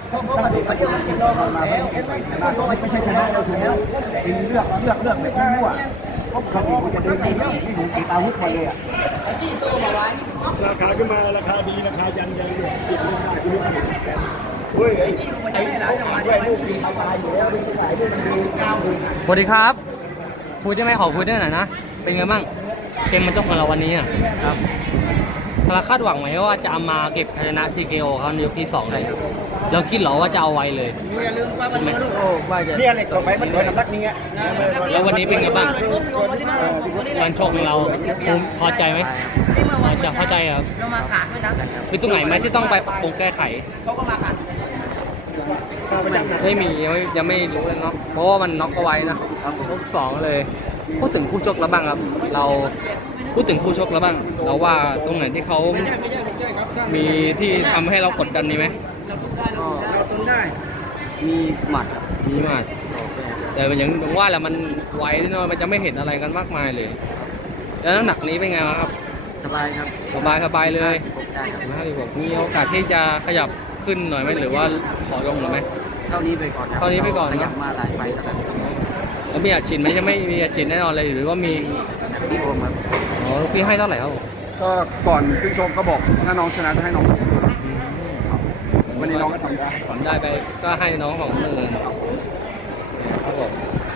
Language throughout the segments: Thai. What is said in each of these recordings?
เพราะว่าดูมาเดียวมันกินรอเราแล้วไม่ใช่ชนะเราถูกแล้วเองเลือกแบบมั่วเพราะปกติคุณจะเดินนี่หนูเก็บอาวุธมาเลยอ่ะราคาขึ้นมาราคาดีราคายันอยู่สิบไม่ได้คุณรู้สึกเฮ้ยไอ้ลูกกินตายอยู่แล้วลูกขายลูกมันดี9 เดือนสวัสดีครับคุยได้ไหมขอคุยได้หน่อยนะเป็นไงบ้างเกมมันจบของเราวันนี้อ่ะครับเราคาดหวังไหมว่าจะเอามาเก็บชนะ TKO เขาในยกที่2ได้เราคิดเหรอว่าจะเอาไว้เลยว่าจะเนี่ยอะไรต่อไปมันโดนน้ำหนักนี้อ่ะแล้ววันนี้เป็นไงบ้างการชกของเราพอใจไหมจะพอใจครับมีตรงไหนไหมที่ต้องไปปรับปรุงแก้ไขไม่มียังไม่รู้เลยเนาะเพราะว่ามันน็อกเอาไว้นะยก2เลยพูดถึงคู่ชกแล้วบ้างครับเราพูดถึงคู่ชกแล้วบ้างเราว่าตรงไหนที่เขามีที่ทำให้เรากดดันนี่ไหมมีหมัดครับมีมากแต่มันยังว่าแหละมันไวนิดหน่อยมันจะไม่เห็นอะไรกันมากมายเลยแล้วน้ำหนักนี้เป็นไงครับสบายครับสบายเลย 56ได้ครับ 56มีโอกาสที่จะขยับขึ้นหน่อยไหมหรือว่าขอลงหรือไหมเท่านี้ไปก่อนครับเท่านี้ไปก่อนขยับมาหลายไฟแล้วครับแล้วมีอาชีพไหมยังไม่มีอาชีพแน่นอนเลยหรือว่ามีพี่โอมครับอ๋อลูกพี่ให้เท่าไหร่ครับผมก็ก่อนขึ้นชมก็บอกถ้าน้องชนะจะให้น้อง2 วันนี้น้องก็ทำได้ผลได้ไปก็ให้น้องของหนึ่งครับผม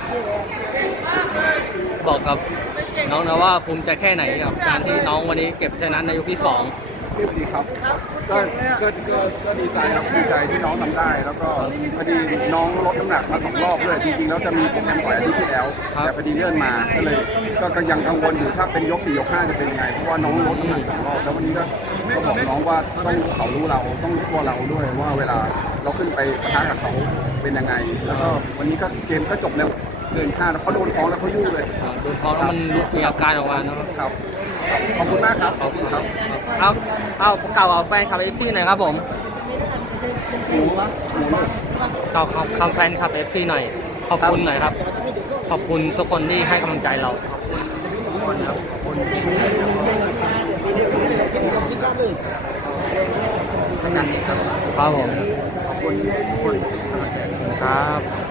บอกกับน้องนะว่าภูมิใจแค่ไหนกับการที่น้องวันนี้เก็บชนะในยกที่2 ดีครับก็ดีใจครับดีใจที่น้องทำได้แล้วก็พอดีน้องลดน้ำหนักมา2 รอบด้วยจริงๆแล้วจะมีโปรแกรมต่อยอาทิตย์ที่แล้วแต่พอดีเลื่อนมาก็เลยก็ยังกังวลอยู่ถ้าเป็นยก4 ยก 5จะเป็นยังไงเพราะว่าน้องลดน้ำหนัก2 รอบแล้ววันนี้ก็บอกน้องว่าต้องเขารู้เราต้องรู้ตัวเราด้วยว่าเวลาเราขึ้นไปปะทะกับเขาเป็นยังไงแล้วก็วันนี้ก็เกมก็จบเร็วเกินคาดเขาโดนฟ้องแล้วเขายุ่งเลยโดนพอแล้วมันรู้มีอาการออกมาเนาะครับขอบคุณมากครับขอบคุณครับเอาเก่าเอาแฟนคลับเอฟซีหน่อยครับผมเก่าคำแฟนคลับเอฟซีหน่อยขอบคุณหน่อยครับขอบคุณทุกคนที่ให้กำลังใจเราขอบคุณครับครับผมขอบคุณทุกคนครับ